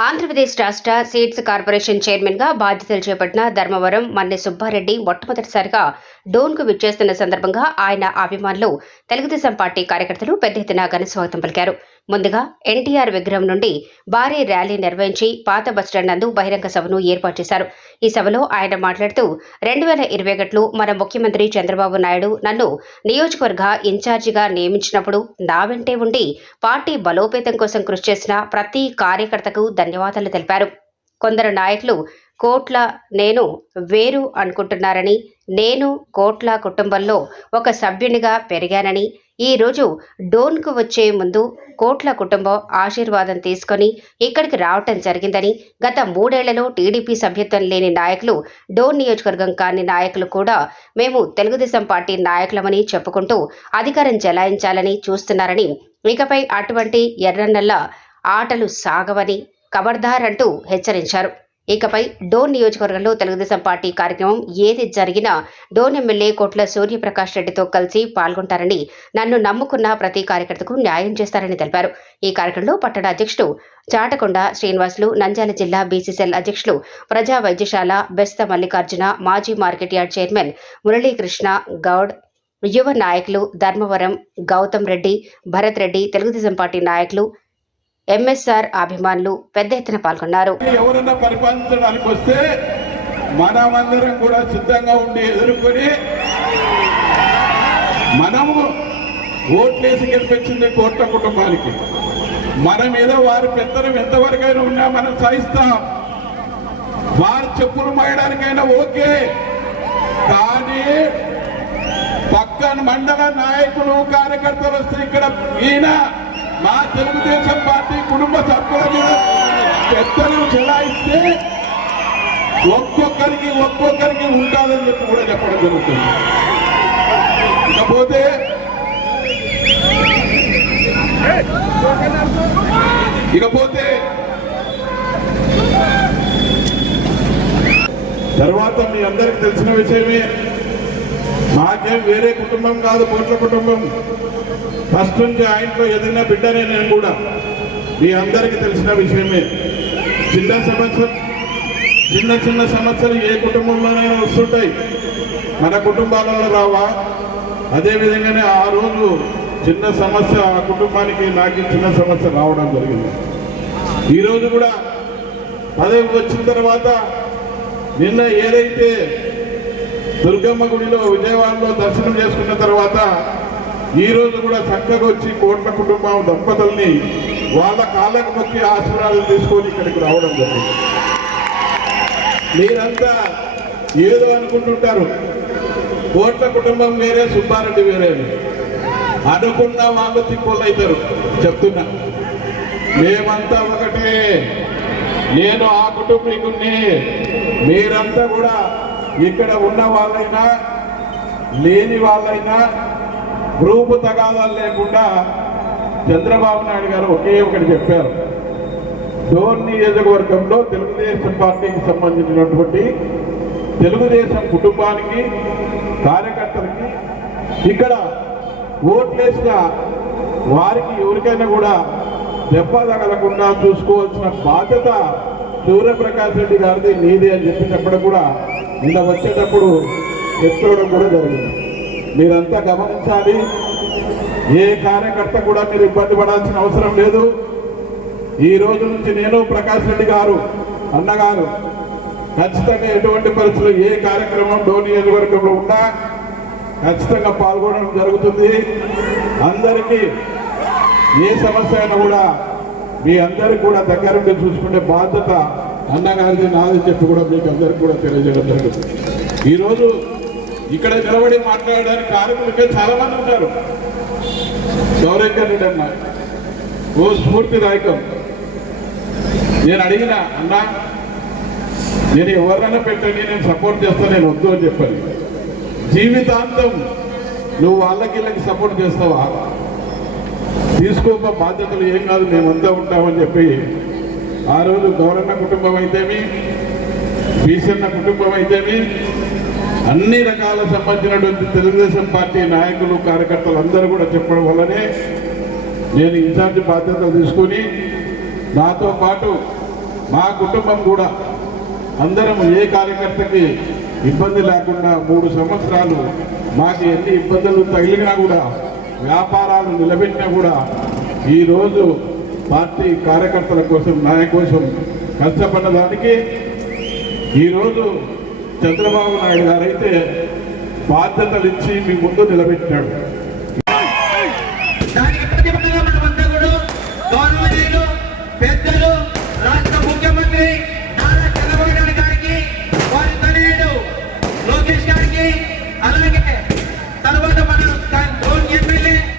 ఆంధ్రప్రదేశ్ రాష్ట్ర seeds corporation చైర్మన్గా బాధ్యతలు చేపట్టిన ధర్మవరం మన్నె సుబ్బారెడ్డి మొట్టమొదటిసారిగా డోన్కు విచ్చేస్తున్న సందర్భంగా ఆయన అభిమానులు తెలుగుదేశం పార్టీ కార్యకర్తలు పెద్ద ఎత్తున ఘనస్వాగతం పలికారు. ముందుగా ఎన్టీఆర్ విగ్రహం నుండి భారీ ర్యాలీ నిర్వహించి పాత బస్టాండ్ నందు బహిరంగ సభను ఏర్పాటు చేశారు. ఈ సభలో ఆయన మాట్లాడుతూ రెండు వేల ఇరవై ఒకటిలో మన ముఖ్యమంత్రి చంద్రబాబు నాయుడు నన్ను నియోజకవర్గ ఇన్ఛార్జిగా నియమించినప్పుడు నా వెంటే ఉండి పార్టీ బలోపేతం కోసం కృషి చేసిన ప్రతి కార్యకర్తకు ధన్యవాదాలు తెలిపారు. కొందరు నాయకులు కోట్ల నేను వేరు అనుకుంటున్నారని నేను కోట్ల కుటుంబంలో ఒక సభ్యునిగా పెరిగానని ఈరోజు డోన్కు వచ్చే ముందు కోట్ల కుటుంబం ఆశీర్వాదం తీసుకొని ఇక్కడికి రావటం జరిగిందని గత మూడేళ్ళలో టీడీపీ సభ్యత్వం లేని నాయకులు డోన్ నియోజకవర్గం కాని నాయకులు కూడా మేము తెలుగుదేశం పార్టీ నాయకులమని చెప్పుకుంటూ అధికారం చెలాయించాలని చూస్తున్నారని ఇకపై అటువంటి ఎర్రన్నల్ల ఆటలు సాగవని కబర్దార్ అంటూ హెచ్చరించారు. ఇకపై డోన్ నియోజకవర్గంలో తెలుగుదేశం పార్టీ కార్యక్రమం ఏది జరిగినా డోన్ ఎమ్మెల్యే కోట్ల సూర్యప్రకాష్ రెడ్డితో కలిసి పాల్గొంటారని నన్ను నమ్ముకున్న ప్రతి కార్యకర్తకు న్యాయం చేస్తారని తెలిపారు. ఈ కార్యక్రమంలో పట్టణ అధ్యక్షుడు చాటకొండ శ్రీనివాసులు నంద్యాల జిల్లా బీసీసీఎల్ అధ్యక్షులు ప్రజా వైద్యశాల బెస్త మల్లికార్జున మాజీ market yard chairman Muralikrishna Goud యువ నాయకులు ధర్మవరం గౌతమ్ రెడ్డి భరత్ రెడ్డి తెలుగుదేశం పార్టీ నాయకులు ఎంఎస్ఆర్ అభిమానులు పెద్ద ఎత్తున పాల్గొన్నారు. ఎవరన్నా పరిపాలించడానికి వస్తే మనమందరం కూడా సిద్ధంగా ఉండి ఎదుర్కొని మనము ఓట్లేసి గెలిపించింది కోట్ల కుటుంబానికి. మన మీద వారి పెద్దలు ఎంతవరకైనా ఉన్నా మనం సహిస్తాం. వారి చెప్పులు మాయడానికైనా ఓకే. కానీ పక్కన మండల నాయకులు కార్యకర్తలు వస్తే ఇక్కడ ఈయన మా తెలుగుదేశం పార్టీ కుటుంబ సభ్యుల మీద పెద్దలు చెలాయిస్తే ఒక్కొక్కరికి ఒక్కొక్కరికి ఉంటుందని చెప్పి కూడా చెప్పడం జరుగుతుంది. ఇకపోతే ఇకపోతే తర్వాత మీ అందరికి తెలిసిన విషయమే మాకేం వేరే కుటుంబం కాదు కోట్ల కుటుంబం. ఫస్ట్ నుంచి ఆయనలో ఎదిగిన బిడ్డనే నేను కూడా. మీ అందరికీ తెలిసిన విషయమే. చిన్న సమస్య చిన్న చిన్న సమస్యలు ఏ కుటుంబంలోనైనా వస్తుంటాయి. మన కుటుంబాలలో రావా? అదేవిధంగానే ఆ రోజు చిన్న సమస్య ఆ కుటుంబానికి నాకు చిన్న సమస్య రావడం జరిగింది. ఈరోజు కూడా పదవి వచ్చిన తర్వాత నిన్న ఏదైతే దుర్గమ్మ గుడిలో విజయవాడలో దర్శనం చేసుకున్న తర్వాత ఈరోజు కూడా చక్కగా వచ్చి కోట్ల కుటుంబం దంపతుల్ని వాళ్ళ కాళ్ళకు మొక్కి ఆశీర్వాదం తీసుకొని ఇక్కడికి రావడం జరిగింది. మీరంతా ఏదో అనుకుంటుంటారు. కోట్ల కుటుంబం వేరే సుబ్బారెడ్డి వేరే అనుకున్న వాళ్ళు తిప్పులు అవుతారు చెప్తున్నా. మేమంతా ఒకటే. నేను ఆ కుటుంబీకుని మీరంతా కూడా ఇక్కడ ఉన్న వాళ్ళైనా లేని వాళ్ళైనా గ్రూపు తగాదాలు లేకుండా చంద్రబాబు నాయుడు గారు ఒకే ఒకటి చెప్పారు. డోర్ నియోజకవర్గంలో తెలుగుదేశం పార్టీకి సంబంధించినటువంటి తెలుగుదేశం కుటుంబానికి కార్యకర్తలకి ఇక్కడ ఓట్లేసిన వారికి ఎవరికైనా కూడా దెబ్బ తగలకుండా చూసుకోవాల్సిన బాధ్యత సూర్యప్రకాష్ రెడ్డి గారిది నీది అని చెప్పినప్పుడు కూడా నిన్న వచ్చేటప్పుడు చెప్పుకోవడం కూడా జరిగింది. మీరంతా గమనించాలి. ఏ కార్యకర్త కూడా మీరు ఇబ్బంది పడాల్సిన అవసరం లేదు. ఈ రోజు నుంచి నేను ప్రకాష్ రెడ్డి గారు అన్నగారు ఖచ్చితంగా ఎటువంటి పరిస్థితులు ఏ కార్యక్రమం డో నియోజకవర్గంలో ఉన్నా ఖచ్చితంగా పాల్గొనడం జరుగుతుంది. అందరికీ ఏ సమస్య అయినా కూడా మీ అందరికి కూడా దగ్గరుండి చూసుకునే బాధ్యత అన్నగారిది నాది చెప్పి కూడా మీకు అందరికి కూడా తెలియజేయడం జరుగుతుంది. ఈరోజు ఇక్కడ నిలబడి మాట్లాడడానికి కార్మికులకే చాలా మంది ఉంటారు. గౌరవంగా అన్న ఓ స్ఫూర్తిదాయకం నేను అడిగిన అన్నా నేను ఎవరినైనా పెట్టండి నేను సపోర్ట్ చేస్తాను నేను వద్దు అని చెప్పాను జీవితాంతం నువ్వు వాళ్ళకి వీళ్ళకి సపోర్ట్ చేస్తావా? తీసుకోక బాధ్యతలు ఏం కాదు మేమంతా ఉంటామని చెప్పి ఆ రోజు గౌరన్న కుటుంబం అయితేమి బీసన్న కుటుంబం అయితేమి అన్ని రకాల సంబంధించినటువంటి తెలుగుదేశం పార్టీ నాయకులు కార్యకర్తలు అందరూ కూడా చెప్పడం వల్లనే నేను ఇన్ఛార్జ్ బాధ్యతలు తీసుకొని నాతో పాటు మా కుటుంబం కూడా అందరం ఏ కార్యకర్తకి ఇబ్బంది లేకుండా మూడు సంవత్సరాలు మాకు ఎన్ని ఇబ్బందులు తగిలినా కూడా వ్యాపారాలు నిలబెట్టినా కూడా ఈరోజు పార్టీ కార్యకర్తల కోసం నాయ కోసం కష్టపడడానికి ఈరోజు చంద్రబాబు నాయుడు గారైతే బాధ్యతలు ఇచ్చి మీ ముందు నిలబెట్టాడు.